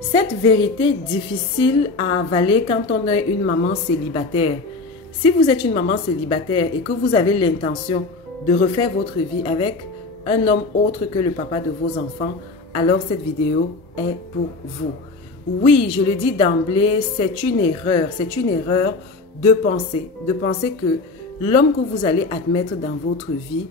Cette vérité difficile à avaler quand on est une maman célibataire. Si vous êtes une maman célibataire et que vous avez l'intention de refaire votre vie avec un homme autre que le papa de vos enfants, alors cette vidéo est pour vous. Oui, je le dis d'emblée, c'est une erreur de penser que l'homme que vous allez admettre dans votre vie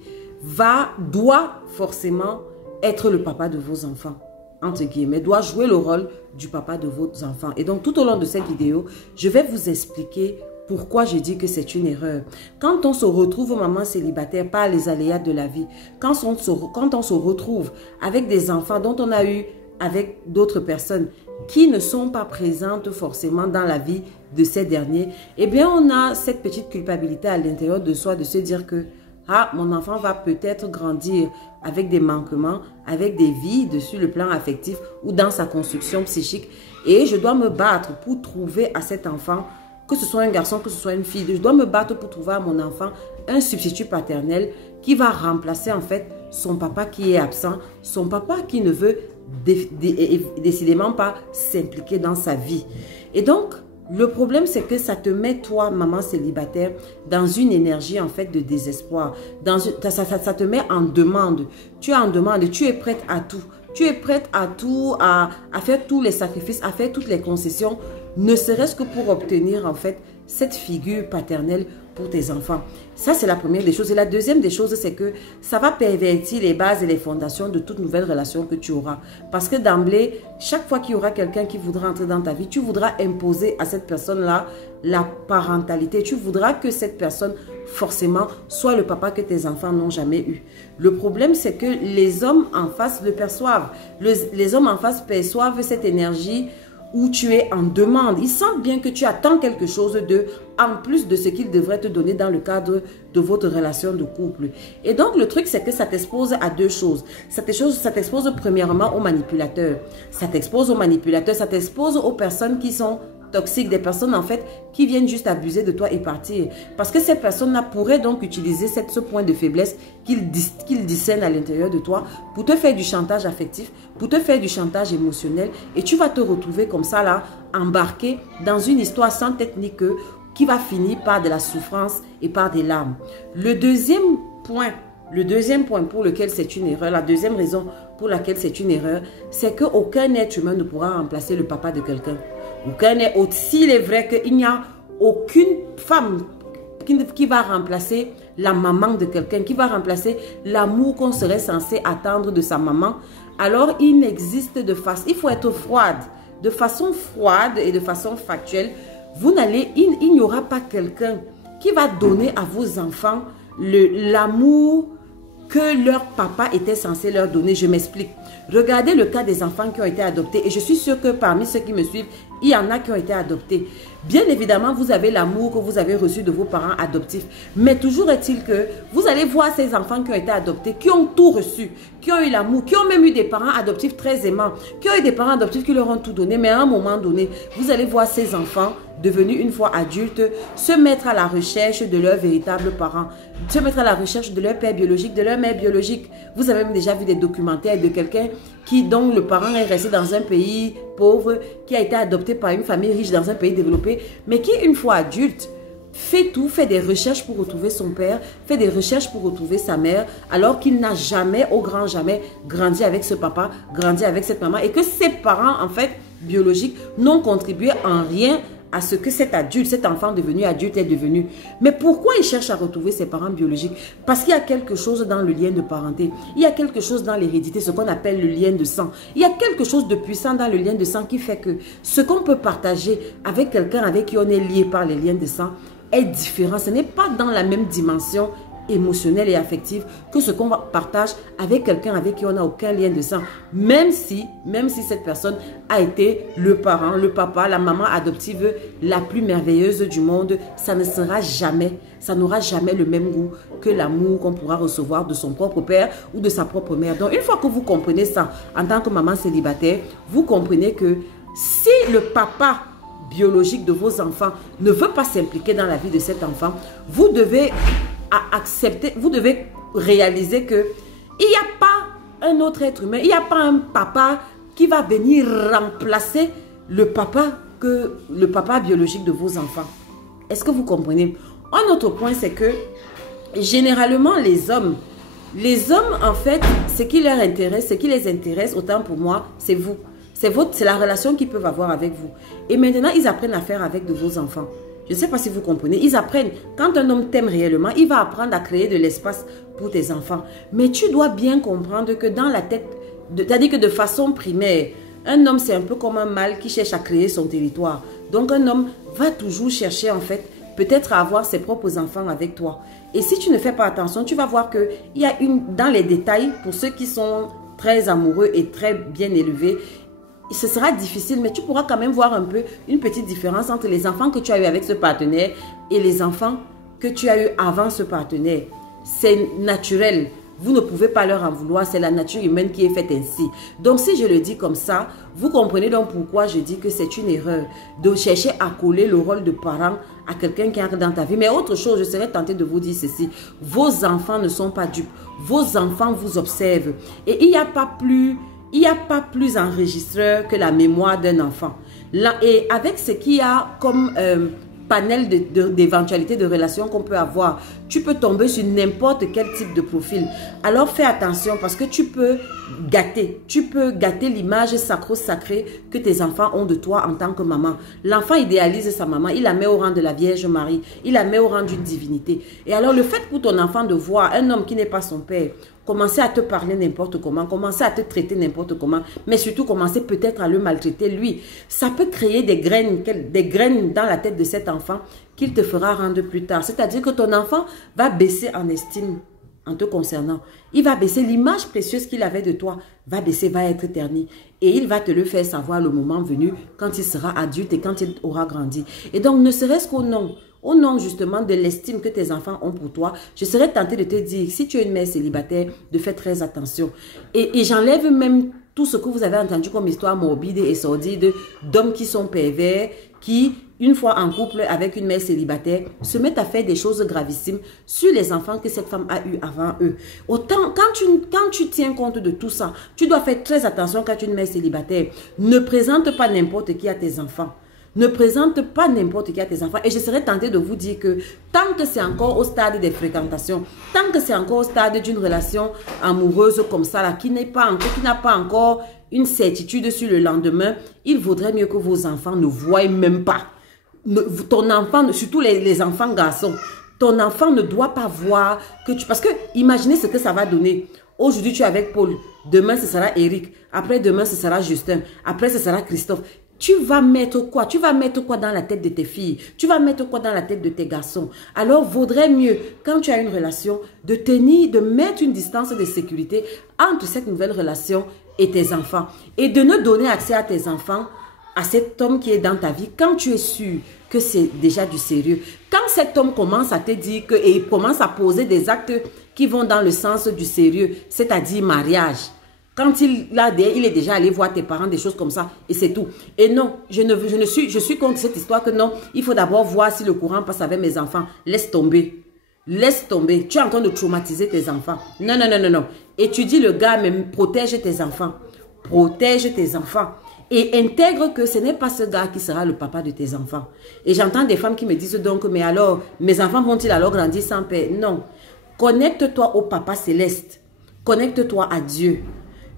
doit forcément être le papa de vos enfants, entre guillemets, doit jouer le rôle du papa de vos enfants. Et donc, tout au long de cette vidéo, je vais vous expliquer pourquoi je dis que c'est une erreur. Quand on se retrouve maman célibataire par les aléas de la vie, quand on se retrouve avec des enfants dont on a eu avec d'autres personnes qui ne sont pas présentes forcément dans la vie de ces derniers, eh bien, on a cette petite culpabilité à l'intérieur de soi de se dire que ah, mon enfant va peut-être grandir avec des manquements, avec des vides sur le plan affectif ou dans sa construction psychique. Et je dois me battre pour trouver à cet enfant, que ce soit un garçon, que ce soit une fille, je dois me battre pour trouver à mon enfant un substitut paternel qui va remplacer en fait son papa qui est absent, son papa qui ne veut décidément pas s'impliquer dans sa vie. Et donc, le problème, c'est que ça te met, toi, maman célibataire, dans une énergie, en fait, de désespoir. Ça te met en demande. Tu es en demande, tu es prête à tout. Tu es prête à tout, à faire tous les sacrifices, à faire toutes les concessions, ne serait-ce que pour obtenir, en fait, cette figure paternelle pour tes enfants. Ça, c'est la première des choses. Et la deuxième des choses, c'est que ça va pervertir les bases et les fondations de toute nouvelle relation que tu auras. Parce que d'emblée, chaque fois qu'il y aura quelqu'un qui voudra entrer dans ta vie, tu voudras imposer à cette personne-là la parentalité. Tu voudras que cette personne, forcément, soit le papa que tes enfants n'ont jamais eu. Le problème, c'est que les hommes en face le perçoivent. Les hommes en face perçoivent cette énergie où tu es en demande. Ils sentent bien que tu attends quelque chose d'eux, en plus de ce qu'ils devraient te donner dans le cadre de votre relation de couple. Et donc, le truc, c'est que ça t'expose à deux choses. Ça t'expose premièrement aux manipulateurs. Ça t'expose aux manipulateurs, ça t'expose aux personnes qui sont toxiques, des personnes en fait qui viennent juste abuser de toi et partir. Parce que ces personnes-là pourraient donc utiliser ce point de faiblesse qu'ils discernent à l'intérieur de toi pour te faire du chantage affectif, pour te faire du chantage émotionnel, et tu vas te retrouver comme ça là, embarqué dans une histoire sans tête ni queue qui va finir par de la souffrance et par des larmes. Le deuxième point pour lequel c'est une erreur, la deuxième raison pour laquelle c'est une erreur, c'est qu'aucun être humain ne pourra remplacer le papa de quelqu'un. S'il est vrai qu'il n'y a aucune femme qui va remplacer la maman de quelqu'un, qui va remplacer l'amour qu'on serait censé attendre de sa maman, alors il n'existe il faut être froide, de façon froide et de façon factuelle. Il n'y aura pas quelqu'un qui va donner à vos enfants l'amour que leur papa était censé leur donner. Je m'explique. Regardez le cas des enfants qui ont été adoptés. Et je suis sûre que parmi ceux qui me suivent, il y en a qui ont été adoptés. Bien évidemment, vous avez l'amour que vous avez reçu de vos parents adoptifs. Mais toujours est-il que vous allez voir ces enfants qui ont été adoptés, qui ont tout reçu, qui ont eu l'amour, qui ont même eu des parents adoptifs très aimants, qui ont eu des parents adoptifs qui leur ont tout donné. Mais à un moment donné, vous allez voir ces enfants devenus une fois adultes se mettre à la recherche de leurs véritables parents, se mettre à la recherche de leur père biologique, de leur mère biologique. Vous avez même déjà vu des documentaires de quelqu'un dont le parent est resté dans un pays pauvre, qui a été adopté par une famille riche dans un pays développé, mais qui, une fois adulte, fait des recherches pour retrouver son père, fait des recherches pour retrouver sa mère, alors qu'il n'a jamais, au grand jamais, grandi avec ce papa, grandi avec cette maman, et que ses parents, en fait, biologiques, n'ont contribué en rien à ce que cet enfant devenu adulte est devenu. Mais pourquoi il cherche à retrouver ses parents biologiques? Parce qu'il y a quelque chose dans le lien de parenté. Il y a quelque chose dans l'hérédité, ce qu'on appelle le lien de sang. Il y a quelque chose de puissant dans le lien de sang qui fait que ce qu'on peut partager avec quelqu'un avec qui on est lié par les liens de sang est différent. Ce n'est pas dans la même dimension émotionnelle et affective que ce qu'on partage avec quelqu'un avec qui on n'a aucun lien de sang, même si cette personne a été le parent, le papa, la maman adoptive la plus merveilleuse du monde. Ça n'aura jamais le même goût que l'amour qu'on pourra recevoir de son propre père ou de sa propre mère. Donc une fois que vous comprenez ça en tant que maman célibataire, vous comprenez que si le papa biologique de vos enfants ne veut pas s'impliquer dans la vie de cet enfant, vous devez accepter, vous devez réaliser que il n'y a pas un autre être humain, il n'y a pas un papa qui va venir remplacer le papa biologique de vos enfants. Est-ce que vous comprenez? Un autre point, c'est que généralement les hommes en fait, ce qui les intéresse, autant pour moi, c'est vous. C'est la relation qu'ils peuvent avoir avec vous. Et maintenant, ils apprennent à faire avec de vos enfants. Je ne sais pas si vous comprenez. Ils apprennent. Quand un homme t'aime réellement, il va apprendre à créer de l'espace pour tes enfants. Mais tu dois bien comprendre que dans la tête, c'est-à-dire que de façon primaire, un homme, c'est un peu comme un mâle qui cherche à créer son territoire. Donc, un homme va toujours chercher, en fait, peut-être à avoir ses propres enfants avec toi. Et si tu ne fais pas attention, tu vas voir qu'il y a dans les détails, pour ceux qui sont très amoureux et très bien élevés, ce sera difficile, mais tu pourras quand même voir un peu une petite différence entre les enfants que tu as eu avec ce partenaire et les enfants que tu as eu avant ce partenaire. C'est naturel. Vous ne pouvez pas leur en vouloir, c'est la nature humaine qui est faite ainsi. Donc si je le dis comme ça, vous comprenez donc pourquoi je dis que c'est une erreur de chercher à coller le rôle de parent à quelqu'un qui entre dans ta vie. Mais autre chose, je serais tentée de vous dire ceci, vos enfants ne sont pas dupes, vos enfants vous observent. Et il n'y a pas plus enregistreur que la mémoire d'un enfant. Là, et avec ce qu'il y a comme panel d'éventualités de relations qu'on peut avoir, tu peux tomber sur n'importe quel type de profil. Alors fais attention parce que tu peux gâter l'image sacrée que tes enfants ont de toi en tant que maman. L'enfant idéalise sa maman, il la met au rang de la Vierge Marie, il la met au rang d'une divinité. Et alors le fait pour ton enfant de voir un homme qui n'est pas son père, commencer à te parler n'importe comment, commencer à te traiter n'importe comment, mais surtout commencer peut-être à le maltraiter lui. Ça peut créer des graines dans la tête de cet enfant qu'il te fera rendre plus tard. C'est-à-dire que ton enfant va baisser en estime en te concernant. Il va baisser l'image précieuse qu'il avait de toi, va baisser, va être ternie. Et il va te le faire savoir le moment venu quand il sera adulte et quand il aura grandi. Et donc, ne serait-ce qu'au nom justement de l'estime que tes enfants ont pour toi, je serais tentée de te dire, si tu es une mère célibataire, de faire très attention. Et j'enlève même tout ce que vous avez entendu comme histoire morbide et sordide d'hommes qui sont pervers, qui, une fois en couple avec une mère célibataire, se mettent à faire des choses gravissimes sur les enfants que cette femme a eu avant eux. Autant, quand tu tiens compte de tout ça, tu dois faire très attention quand tu es une mère célibataire. Ne présente pas n'importe qui à tes enfants. Ne présente pas n'importe qui à tes enfants. Et je serais tentée de vous dire que tant que c'est encore au stade des fréquentations, tant que c'est encore au stade d'une relation amoureuse comme ça, là, qui n'a pas encore une certitude sur le lendemain, il vaudrait mieux que vos enfants ne voient même pas. Ton enfant, surtout les enfants garçons, ton enfant ne doit pas voir que tu... Parce que imaginez ce que ça va donner. Aujourd'hui, tu es avec Paul. Demain, ce sera Eric. Après, demain, ce sera Justin. Après, ce sera Christophe. Tu vas mettre quoi? Tu vas mettre quoi dans la tête de tes filles? Tu vas mettre quoi dans la tête de tes garçons? Alors, vaudrait mieux, quand tu as une relation, de mettre une distance de sécurité entre cette nouvelle relation et tes enfants. Et de ne donner accès à tes enfants, à cet homme qui est dans ta vie, quand tu es sûr que c'est déjà du sérieux. Quand cet homme commence à te dire et commence à poser des actes qui vont dans le sens du sérieux, c'est-à-dire mariage, quand il est déjà allé voir tes parents, des choses comme ça, et c'est tout. Et non, je suis contre cette histoire que non, il faut d'abord voir si le courant passe avec mes enfants. Laisse tomber. Laisse tomber. Tu es en train de traumatiser tes enfants. Non, non, non, non, non. Et tu dis le gars, mais protège tes enfants. Protège tes enfants. Et intègre que ce n'est pas ce gars qui sera le papa de tes enfants. Et j'entends des femmes qui me disent donc, mais alors, mes enfants vont-ils alors grandir sans père? Non. Connecte-toi au Papa Céleste. Connecte-toi à Dieu.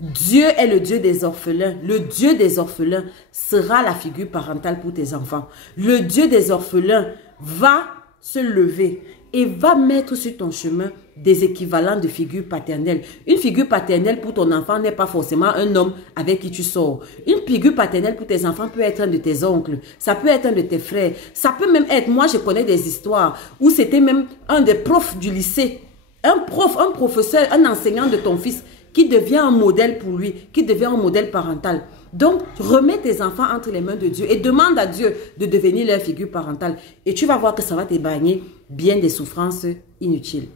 Dieu est le Dieu des orphelins. Le Dieu des orphelins sera la figure parentale pour tes enfants. Le Dieu des orphelins va se lever et va mettre sur ton chemin des équivalents de figures paternelles. Une figure paternelle pour ton enfant n'est pas forcément un homme avec qui tu sors. Une figure paternelle pour tes enfants peut être un de tes oncles, ça peut être un de tes frères, ça peut même être, moi je connais des histoires où c'était même un des profs du lycée, un professeur, un enseignant de ton fils qui devient un modèle pour lui, qui devient un modèle parental. Donc, remets tes enfants entre les mains de Dieu et demande à Dieu de devenir leur figure parentale. Et tu vas voir que ça va t'épargner bien des souffrances inutiles.